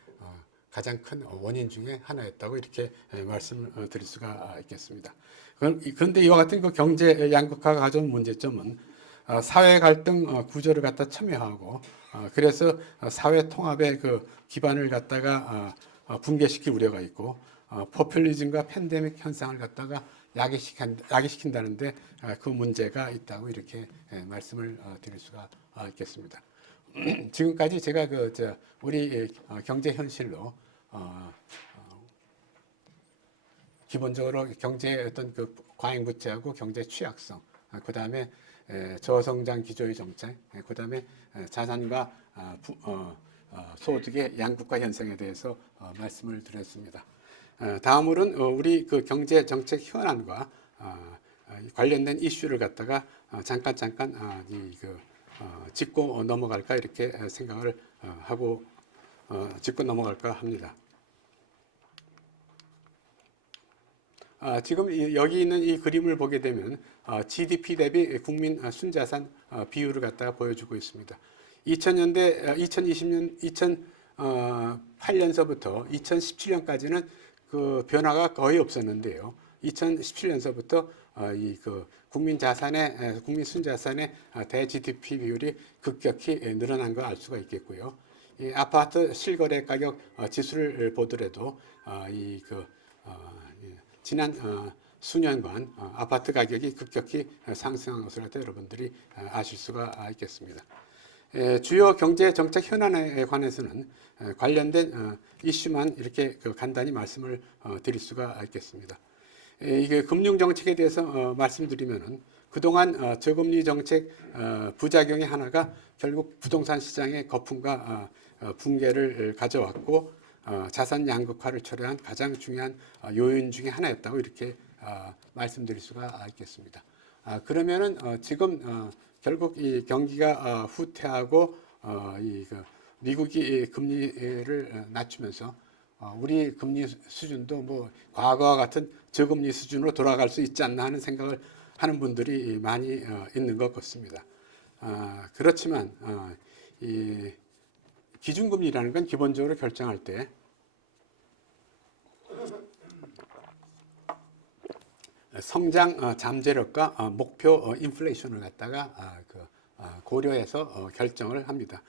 가장 큰 원인 중에 하나였다고 이렇게 말씀을 드릴 수가 있겠습니다. 그런데 이와 같은 그 경제 양극화가 가져온 문제점은 사회 갈등 구조를 갖다 첨예하고, 그래서 사회 통합의 그 기반을 갖다가 붕괴시킬 우려가 있고, 포퓰리즘과 팬데믹 현상을 갖다가 야기시킨다는데 그 문제가 있다고 이렇게 말씀을 드릴 수가 있겠습니다. 지금까지 제가 우리 경제 현실로 기본적으로 경제의 어떤 그 과잉 부채하고 경제 취약성, 그 다음에 저성장 기조의 정책, 그다음에 자산과 소득의 양극화 현상에 대해서 말씀을 드렸습니다. 다음으로는 우리 그 경제 정책 현안과 관련된 이슈를 갖다가 잠깐 짚고 넘어갈까 이렇게 생각을 하고 짚고 넘어갈까 합니다. 지금 여기 있는 이 그림을 보게 되면 GDP 대비 국민 순자산 비율을 갖다가 보여주고 있습니다. 2008년서부터 2017년까지는 그 변화가 거의 없었는데요. 2017년서부터 국민 순자산의 대 GDP 비율이 급격히 늘어난 걸 알 수가 있겠고요. 이 아파트 실거래 가격 지수를 보더라도 지난 수년간 아파트 가격이 급격히 상승한 것을 갖다 여러분들이 아실 수가 있겠습니다. 주요 경제 정책 현안에 관해서는 관련된 이슈만 이렇게 간단히 말씀을 드릴 수가 있겠습니다. 이게 금융 정책에 대해서 말씀드리면은 그동안 저금리 정책 부작용의 하나가 결국 부동산 시장의 거품과 붕괴를 가져왔고 자산 양극화를 초래한 가장 중요한 요인 중에 하나였다고 이렇게 말씀드릴 수가 있겠습니다. 그러면은 지금 결국 이 경기가 후퇴하고 미국이 금리를 낮추면서 우리 금리 수준도 뭐 과거와 같은 저금리 수준으로 돌아갈 수 있지 않나 하는 생각을 하는 분들이 많이 있는 것 같습니다. 그렇지만 이 기준금리라는 건 기본적으로 결정할 때 성장 잠재력과 목표 인플레이션을 갖다가 고려해서 결정을 합니다.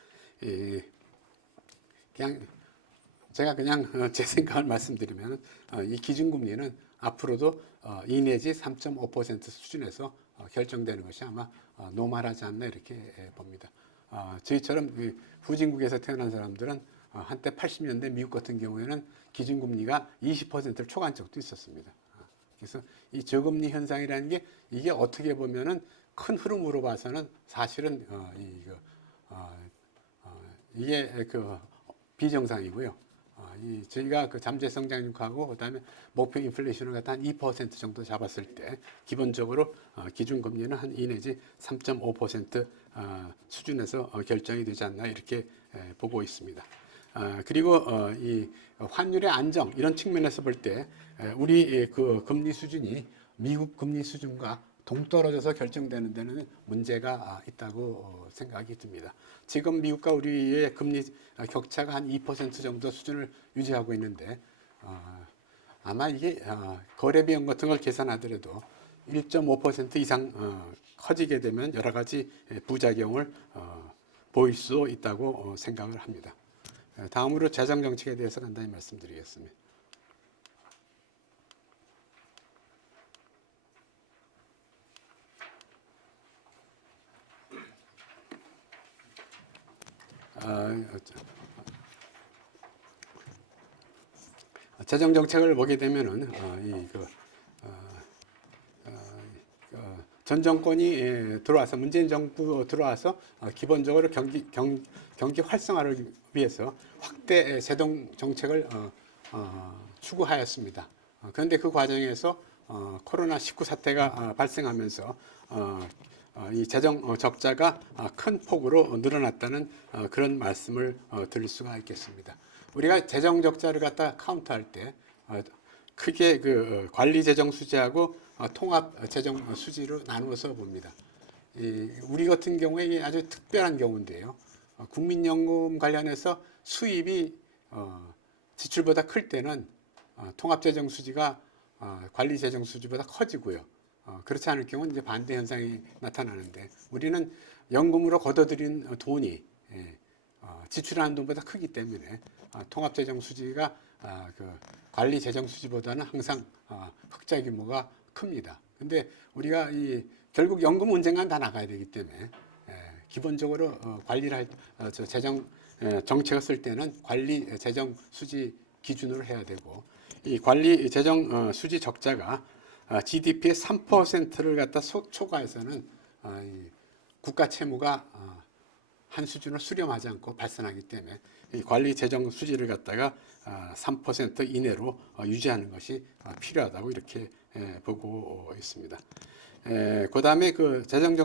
제가 그냥 제 생각을 말씀드리면 이 기준금리는 앞으로도 2 내지 3.5% 수준에서 결정되는 것이 아마 노멀하지 않나 이렇게 봅니다. 저희처럼 후진국에서 태어난 사람들은 한때 80년대 미국 같은 경우에는 기준금리가 20%를 초과한 적도 있었습니다. 그래서 이 저금리 현상이라는 게 이게 어떻게 보면은 큰 흐름으로 봐서는 사실은 이게 비정상이고요. 저희가 잠재 성장률하고 그다음에 목표 인플레이션을 갖다 한 2% 정도 잡았을 때 기본적으로 기준금리는 한 2 내지 3.5% 수준에서 결정이 되지 않나 이렇게 보고 있습니다. 그리고 이 환율의 안정 이런 측면에서 볼 때 우리 그 금리 수준이 미국 금리 수준과 동떨어져서 결정되는 데는 문제가 있다고 생각이 듭니다. 지금 미국과 우리의 금리 격차가 한 2% 정도 수준을 유지하고 있는데 아마 이게 거래 비용 같은 걸 계산하더라도 1.5% 이상 커지게 되면 여러 가지 부작용을 보일 수 있다고 생각을 합니다. 다음으로 재정 정책에 대해서 간단히 말씀드리겠습니다. 재정 정책을 보게 되면은 전 정권이 들어와서 문재인 정부 들어와서 기본적으로 경기 활성화를 위해서 확대 재정 정책을 추구하였습니다. 그런데 그 과정에서 코로나19 사태가 발생하면서 이 재정 적자가 큰 폭으로 늘어났다는 그런 말씀을 드릴 수가 있겠습니다. 우리가 재정 적자를 갖다 카운트할 때 크게 그 관리 재정 수지하고 통합 재정 수지로 나누어서 봅니다. 우리 같은 경우에 이게 아주 특별한 경우인데요. 국민연금 관련해서 수입이 지출보다 클 때는 통합 재정 수지가 관리 재정 수지보다 커지고요. 그렇지 않을 경우는 이제 반대 현상이 나타나는데 우리는 연금으로 걷어들인 돈이 지출하는 돈보다 크기 때문에 통합 재정 수지가 그 관리 재정 수지보다는 항상 흑자 규모가 큽니다. 근데 우리가 결국 연금 언젠간 다 나가야 되기 때문에 기본적으로 관리를 재정 정책을 쓸 때는 관리 재정 수지 기준으로 해야 되고 이 관리 재정 수지 적자가 GDP의 3%를 갖다 초과해서는 이 국가 채무가 한 수준을 수렴하지 않고 발생하기 때문에 이 관리 재정 수지를 갖다가 3% 이내로 유지하는 것이 필요하다고 이렇게 보고 있습니다. 그다음에 그 재정